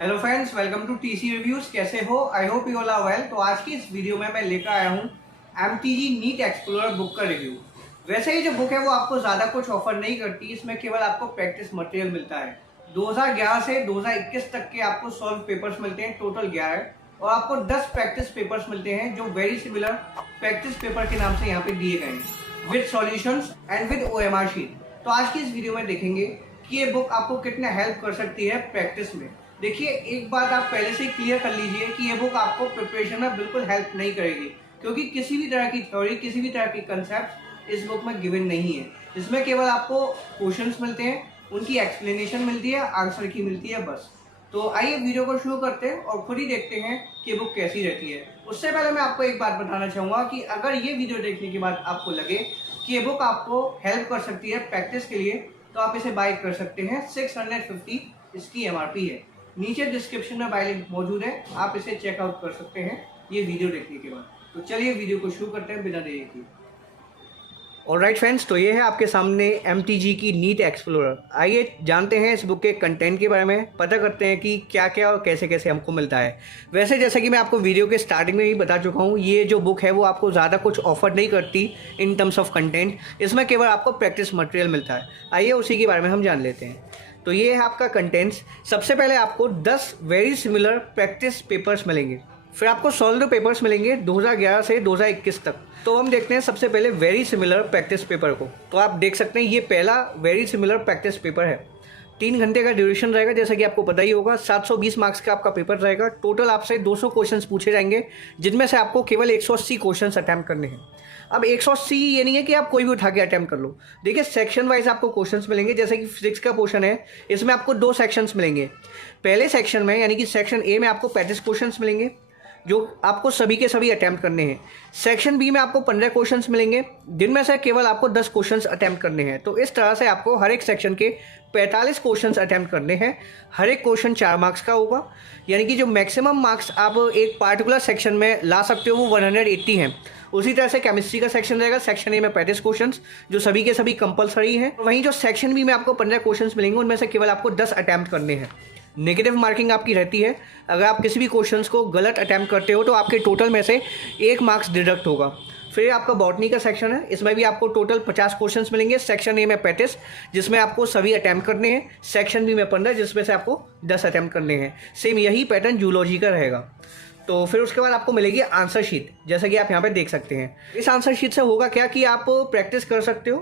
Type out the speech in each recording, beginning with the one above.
Hello friends, welcome to TC reviews. कैसे हो? I hope you all are well. तो आज की इस वीडियो में मैं लेकर आया हूँ एमटीजी नीट एक्सप्लोरर बुक का रिव्यू। वैसे ये जो बुक है वो आपको ज़्यादा कुछ ऑफर नहीं करती, इसमें केवल आपको प्रैक्टिस मटेरियल मिलता है। 2011 से 2021 तक के आपको सॉल्व पेपर्स मिलते हैं, टोटल 11, और आपको 10 प्रैक्टिस पेपर्स मिलते हैं जो वेरी सिमिलर प्रैक्टिस पेपर के नाम से यहाँ पे दिए गए हैं, with solutions and with OMR sheet. तो आज की इस वीडियो में देखेंगे कि ये बुक आपको कितना हेल्प कर सकती है प्रैक्टिस में। देखिए, एक बात आप पहले से ही क्लियर कर लीजिए कि ये बुक आपको प्रिपरेशन में बिल्कुल हेल्प नहीं करेगी, क्योंकि किसी भी तरह की थ्योरी, किसी भी तरह की कंसेप्ट इस बुक में गिवन नहीं है। इसमें केवल आपको क्वेश्चंस मिलते हैं, उनकी एक्सप्लेनेशन मिलती है, आंसर की मिलती है, बस। तो आइए वीडियो को शुरू करते हैं और खुद ही देखते हैं कि बुक कैसी रहती है। उससे पहले मैं आपको एक बात बताना चाहूँगा कि अगर ये वीडियो देखने के बाद आपको लगे कि ये बुक आपको हेल्प कर सकती है प्रैक्टिस के लिए, तो आप इसे बाय कर सकते हैं। 650 इसकी MRP है। नीचे डिस्क्रिप्शन में बाय लिंक मौजूद है, आप इसे चेकआउट कर सकते हैं ये वीडियो देखने के बाद। तो चलिए वीडियो को शुरू करते हैं बिना देरी के। ऑलराइट फ्रेंड्स, तो ये है आपके सामने MTG की नीट एक्सप्लोरर। आइए जानते हैं इस बुक के कंटेंट के बारे में, पता करते हैं कि क्या क्या और कैसे कैसे हमको मिलता है। वैसे जैसा कि मैं आपको वीडियो के स्टार्टिंग में ही बता चुका हूँ, ये जो बुक है वो आपको ज़्यादा कुछ ऑफर नहीं करती इन टर्म्स ऑफ कंटेंट। इसमें केवल आपको प्रैक्टिस मटेरियल मिलता है। आइए उसी के बारे में हम जान लेते हैं। तो ये है आपका कंटेंट्स। सबसे पहले आपको 10 वेरी सिमिलर प्रैक्टिस पेपर्स मिलेंगे, फिर आपको सॉल्व पेपर्स मिलेंगे 2011 से 2021 तक। तो हम देखते हैं सबसे पहले वेरी सिमिलर प्रैक्टिस पेपर को। तो आप देख सकते हैं ये पहला वेरी सिमिलर प्रैक्टिस पेपर है। 3 घंटे का ड्यूरेशन रहेगा, जैसा कि आपको पता ही होगा। 720 मार्क्स का आपका पेपर रहेगा। टोटल आपसे 200 क्वेश्चंस पूछे जाएंगे, जिनमें से आपको केवल 180 क्वेश्चंस अटैम्प्ट करने हैं। अब 180 ये नहीं है कि आप कोई भी उठा के अटैम्प्ट कर लो। देखिए, सेक्शन वाइज आपको क्वेश्चंस मिलेंगे। जैसे कि फिजिक्स का पोर्शन है, इसमें आपको 2 सेक्शंस मिलेंगे। पहले सेक्शन में यानी कि सेक्शन ए में आपको 35 क्वेश्चंस मिलेंगे, जो आपको सभी के सभी अटैम्प्ट करने हैं। सेक्शन बी में आपको 15 क्वेश्चंस मिलेंगे, जिनमें से केवल आपको 10 क्वेश्चंस अटैम्प्ट करने हैं। तो इस तरह से आपको हर एक सेक्शन के 45 क्वेश्चंस अटैम्प्ट करने हैं। हर एक क्वेश्चन 4 मार्क्स का होगा, यानी कि जो मैक्सिमम मार्क्स आप एक पार्टिकुलर सेक्शन में ला सकते हो वो 180 हैं। उसी तरह से केमिस्ट्री का सेक्शन रहेगा। सेक्शन ए में 35 क्वेश्चंस, जो सभी के सभी कंपलसरी हैं। वहीं जो सेक्शन बी में आपको 15 क्वेश्चंस मिलेंगे, उनमें से केवल आपको 10 अटैम्प्ट करने हैं। नेगेटिव मार्किंग आपकी रहती है। अगर आप किसी भी क्वेश्चंस को गलत अटैम्प्ट करते हो तो आपके टोटल में से 1 मार्क्स डिडक्ट होगा। फिर आपका बॉटनी का सेक्शन है, इसमें भी आपको टोटल 50 क्वेश्चंस मिलेंगे। सेक्शन ए में 35, जिसमें आपको सभी अटैम्प्ट करने हैं। सेक्शन बी में 15, जिसमें से आपको 10 अटैम्प्ट करने हैं। सेम यही पैटर्न जूलॉजी का रहेगा। तो फिर उसके बाद आपको मिलेगी आंसर शीट, जैसा कि आप यहाँ पे देख सकते हैं। इस आंसर शीट से होगा क्या कि आप प्रैक्टिस कर सकते हो,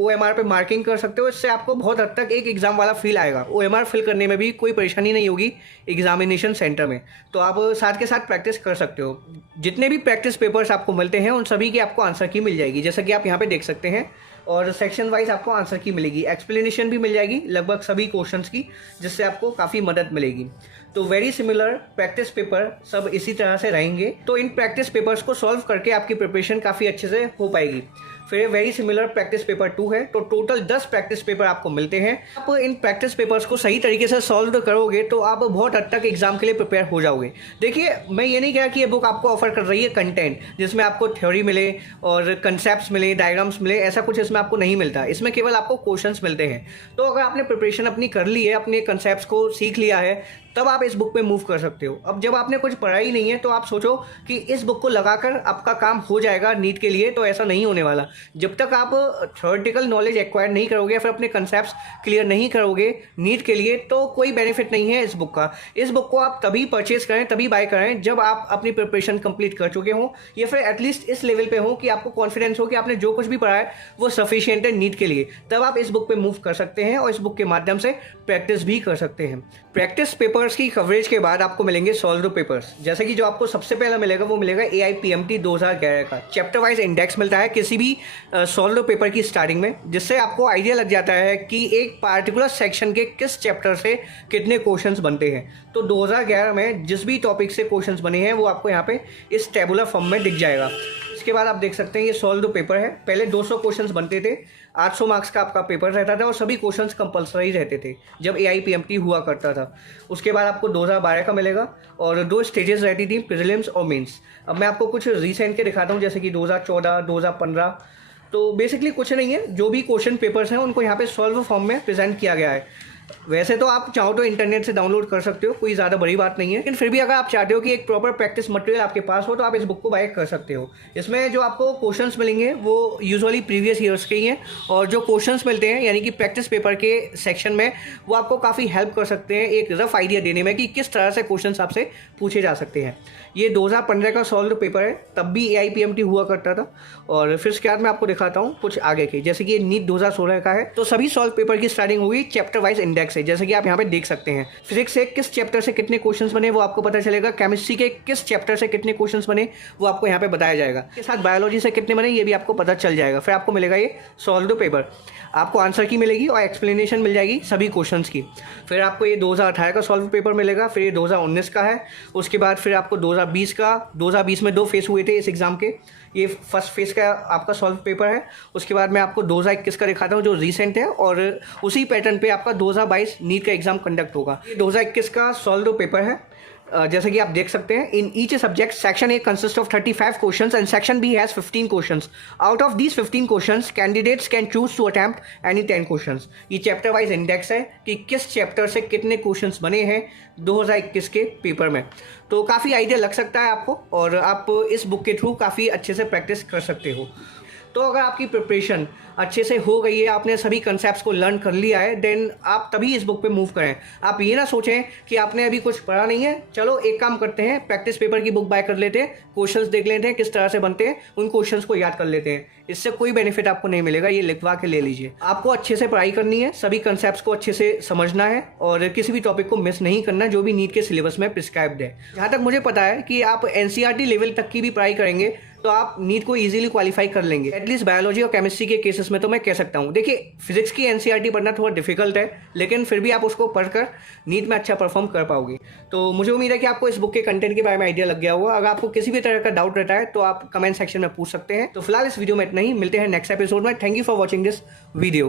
OMR पे मार्किंग कर सकते हो। इससे आपको बहुत हद तक एक एग्जाम वाला फील आएगा। OMR फिल करने में भी कोई परेशानी नहीं होगी एग्जामिनेशन सेंटर में। तो आप साथ के साथ प्रैक्टिस कर सकते हो। जितने भी प्रैक्टिस पेपर्स आपको मिलते हैं, उन सभी की आपको आंसर की मिल जाएगी, जैसा कि आप यहाँ पे देख सकते हैं। और सेक्शन वाइज आपको आंसर की मिलेगी, एक्सप्लेनेशन भी मिल जाएगी लगभग सभी क्वेश्चंस की, जिससे आपको काफ़ी मदद मिलेगी। तो वेरी सिमिलर प्रैक्टिस पेपर सब इसी तरह से रहेंगे। तो इन प्रैक्टिस पेपर्स को सॉल्व करके आपकी प्रिपरेशन काफ़ी अच्छे से हो पाएगी। फिर वेरी सिमिलर प्रैक्टिस पेपर 2 है। तो टोटल 10 प्रैक्टिस पेपर आपको मिलते हैं। आप इन प्रैक्टिस पेपर्स को सही तरीके से सॉल्व करोगे तो आप बहुत हद तक एग्जाम के लिए प्रिपेयर हो जाओगे। देखिए, मैं ये नहीं कहा कि ये बुक आपको ऑफर कर रही है कंटेंट जिसमें आपको थ्योरी मिले और कंसेप्ट मिले, डायग्राम्स मिले, ऐसा कुछ इसमें आपको नहीं मिलता। इसमें केवल आपको क्वेश्चंस मिलते हैं। तो अगर आपने प्रिपरेशन अपनी कर ली है, अपने कंसेप्ट को सीख लिया है, तब आप इस बुक पे मूव कर सकते हो। अब जब आपने कुछ पढ़ा ही नहीं है, तो आप सोचो कि इस बुक को लगाकर आपका काम हो जाएगा नीट के लिए, तो ऐसा नहीं होने वाला। जब तक आप थ्योरेटिकल नॉलेज एक्वायर नहीं करोगे, फिर अपने कंसेप्ट्स क्लियर नहीं करोगे नीट के लिए, तो कोई बेनिफिट नहीं है इस बुक का। इस बुक को आप तभी परचेज करें, तभी बाय करें, जब आप अपनी प्रिपरेशन कंप्लीट कर चुके हों, या फिर एटलीस्ट इस लेवल पे हो कि आपको कॉन्फिडेंस हो कि आपने जो कुछ भी पढ़ा है वो सफिशिएंट है नीट के लिए। तब आप इस बुक पे मूव कर सकते हैं और इस बुक के माध्यम से प्रैक्टिस भी कर सकते हैं। प्रैक्टिस पेपर्स की कवरेज के बाद आपको मिलेंगे सॉल्व पेपर्स। जैसे कि जो आपको सबसे पहला मिलेगा वो मिलेगा AIPMT 2011 का। चैप्टर वाइज इंडेक्स मिलता है किसी भी सॉल्व पेपर की स्टार्टिंग में, जिससे आपको आइडिया लग जाता है कि एक पार्टिकुलर सेक्शन के किस चैप्टर से कितने क्वेश्चंस बनते हैं। तो 2011 में जिस भी टॉपिक से क्वेश्चंस बने हैं वो आपको यहाँ पे इस टेबुलर फॉर्म में दिख जाएगा। इसके बाद आप देख सकते हैं ये सॉल्व पेपर है। पहले 200 क्वेश्चंस बनते थे, 800 मार्क्स का आपका पेपर रहता था और सभी क्वेश्चंस कंपलसरी रहते थे जब AIPMT हुआ करता था। उसके बाद आपको 2012 का मिलेगा और 2 स्टेजेस रहती थी, प्रीलिम्स और मेंस। अब मैं आपको कुछ रिसेंट के दिखाता हूँ, जैसे कि 2014, 2015। तो बेसिकली कुछ नहीं है, जो भी क्वेश्चन पेपर्स हैं उनको यहाँ पे सॉल्व फॉर्म में प्रेजेंट किया गया है। वैसे तो आप चाहो तो इंटरनेट से डाउनलोड कर सकते हो, कोई ज़्यादा बड़ी बात नहीं है, लेकिन फिर भी अगर आप चाहते हो कि एक प्रॉपर प्रैक्टिस मटेरियल आपके पास हो तो आप इस बुक को बाय कर सकते हो। इसमें जो आपको क्वेश्चंस मिलेंगे वो यूजुअली प्रीवियस ईयर्स के ही हैं, और जो क्वेश्चंस मिलते हैं यानी कि प्रैक्टिस पेपर के सेक्शन में वो आपको काफ़ी हेल्प कर सकते हैं एक रफ आइडिया देने में कि किस तरह से क्वेश्चंस आपसे पूछे जा सकते हैं। ये 2015 का सॉल्व पेपर है, तब भी AIPMT हुआ करता था। और फिर इसके बाद मैं आपको दिखाता हूँ कुछ आगे के, जैसे कि ये नीट 2016 का है। तो सभी सॉल्व पेपर की स्टार्टिंग हुई चैप्टर वाइज इंडेक्स है, जैसे कि आप यहाँ पे देख सकते हैं। फिजिक्स से किस चैप्टर से कितने क्वेश्चंस बने वो आपको पता चलेगा, केमिस्ट्री के किस चैप्टर से कितने क्वेश्चंस बने वो आपको यहाँ पे बताया जाएगा, इसके साथ बायोलॉजी से कितने बने ये भी आपको पता चल जाएगा। फिर आपको मिलेगा ये सॉल्व पेपर, आपको आंसर की मिलेगी और एक्सप्लेनेशन मिल जाएगी सभी क्वेश्चंस की। फिर आपको ये 2018 का सॉल्व पेपर मिलेगा, फिर ये 2019 का है, उसके बाद फिर आपको 2020 का, 2020 में 2 फेस हुए थे इस एग्ज़ाम के, ये फर्स्ट फेस का आपका सॉल्व पेपर है। उसके बाद मैं आपको 2021 का दिखाता हूँ जो रिसेंट है, और उसी पैटर्न पे आपका 2022 नीट का एग्ज़ाम कंडक्ट होगा। ये 2021 का सॉल्व पेपर है, जैसे कि आप देख सकते हैं। In each subject section A consist of 35 questions and section B has 15 questions. Out of these 15 questions candidates can choose to attempt any 10 questions. ये चैप्टर वाइज इंडेक्स है कि किस चैप्टर से कितने क्वेश्चंस बने हैं 2021 के पेपर में। तो काफ़ी आइडिया लग सकता है आपको, और आप इस बुक के थ्रू काफ़ी अच्छे से प्रैक्टिस कर सकते हो। तो अगर आपकी प्रिपरेशन अच्छे से हो गई है, आपने सभी कंसेप्ट्स को लर्न कर लिया है, देन आप तभी इस बुक पे मूव करें। आप ये ना सोचें कि आपने अभी कुछ पढ़ा नहीं है, चलो एक काम करते हैं, प्रैक्टिस पेपर की बुक बाय कर लेते हैं, क्वेश्चंस देख लेते हैं किस तरह से बनते हैं, उन क्वेश्चंस को याद कर लेते हैं। इससे कोई बेनिफिट आपको नहीं मिलेगा, ये लिखवा के ले लीजिए। आपको अच्छे से पढ़ाई करनी है, सभी कंसेप्ट्स को अच्छे से समझना है, और किसी भी टॉपिक को मिस नहीं करना जो भी नीट के सिलेबस में प्रिस्क्राइब्ड है। जहाँ तक मुझे पता है कि आप NCERT लेवल तक की भी पढ़ाई करेंगे तो आप नीट को इजीली क्वालिफाई कर लेंगे, एटलीस्ट बायोलॉजी और केमिस्ट्री के केसेस में तो मैं कह सकता हूँ। देखिए, फिजिक्स की NCERT पढ़ना थोड़ा डिफिकल्ट है, लेकिन फिर भी आप उसको पढ़कर नीट में अच्छा परफॉर्म कर पाओगे। तो मुझे उम्मीद है कि आपको इस बुक के कंटेंट के बारे में आइडिया लग गया होगा। अगर आपको किसी भी तरह का डाउट रहता है तो आप कमेंट सेक्शन में पूछ सकते हैं। तो फिलहाल इस वीडियो में इतना ही, मिलते हैं नेक्स्ट एपिसोड में। Thank you for watching this video.